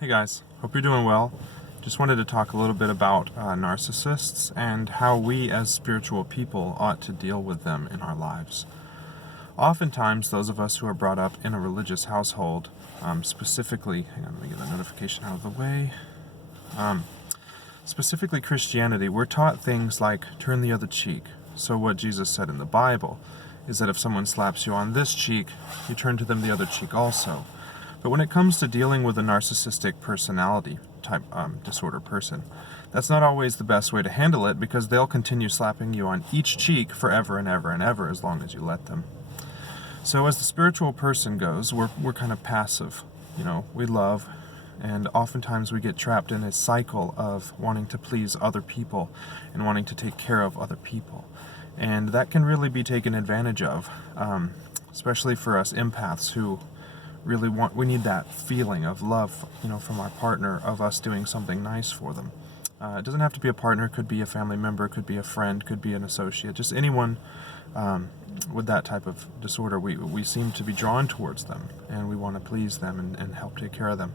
Hey guys, hope you're doing well. Just wanted to talk a little bit about narcissists and how we as spiritual people ought to deal with them in our lives. Oftentimes, those of us who are brought up in a religious household, specifically, hang on, let me get the notification out of the way, specifically Christianity, we're taught things like turn the other cheek. So what Jesus said in the Bible is that if someone slaps you on this cheek, you turn to them the other cheek also. But when it comes to dealing with a narcissistic personality type disorder person, that's not always the best way to handle it, because they'll continue slapping you on each cheek forever and ever and ever as long as you let them. So as the spiritual person goes, we're kind of passive. We love, and oftentimes we get trapped in a cycle of wanting to please other people and wanting to take care of other people. And that can really be taken advantage of, especially for us empaths who really we need that feeling of love, from our partner, of us doing something nice for them. It doesn't have to be a partner, it could be a family member, could be a friend, could be an associate, just anyone with that type of disorder. We seem to be drawn towards them, and we want to please them and help take care of them.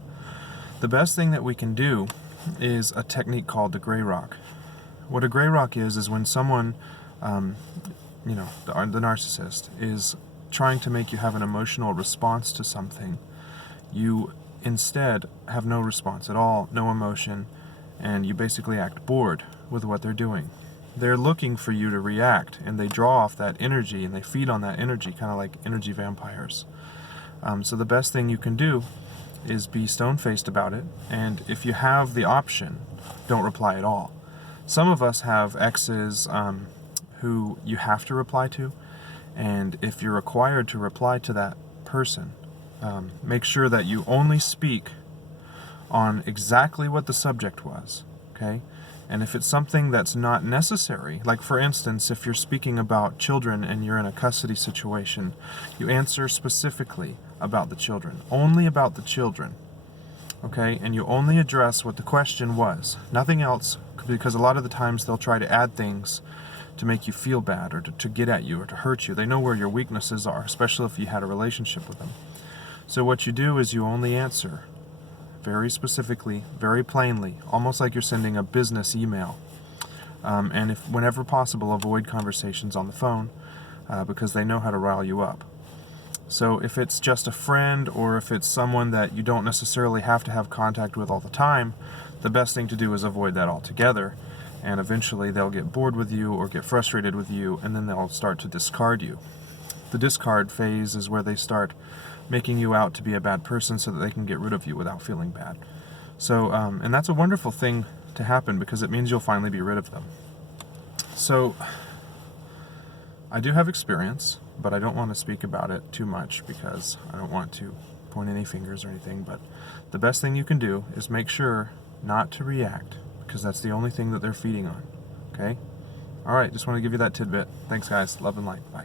The best thing that we can do is a technique called the gray rock. What a gray rock is when someone, the narcissist, is trying to make you have an emotional response to something. You instead have no response at all, no emotion, and you basically act bored with what they're doing. They're looking for you to react, and they draw off that energy, and they feed on that energy, kind of like energy vampires. So the best thing you can do is be stone-faced about it, and if you have the option, don't reply at all. Some of us have exes who you have to reply to, and if you're required to reply to that person, make sure that you only speak on exactly what the subject was, okay? And if it's something that's not necessary, like for instance, if you're speaking about children and you're in a custody situation, you answer specifically about the children, only about the children, okay? And you only address what the question was, nothing else, because a lot of the times they'll try to add things to make you feel bad, or to get at you, or to hurt you. They know where your weaknesses are, especially if you had a relationship with them. So what you do is you only answer very specifically, very plainly, almost like you're sending a business email. And if, whenever possible, avoid conversations on the phone, because they know how to rile you up. So if it's just a friend, or if it's someone that you don't necessarily have to have contact with all the time, the best thing to do is avoid that altogether. And eventually they'll get bored with you or get frustrated with you, and then they'll start to discard you. The discard phase is where they start making you out to be a bad person so that they can get rid of you without feeling bad. So, and that's a wonderful thing to happen, because it means you'll finally be rid of them. So, I do have experience, but I don't want to speak about it too much because I don't want to point any fingers or anything. But the best thing you can do is make sure not to react, because that's the only thing that they're feeding on, okay? All right, just want to give you that tidbit. Thanks, guys. Love and light. Bye.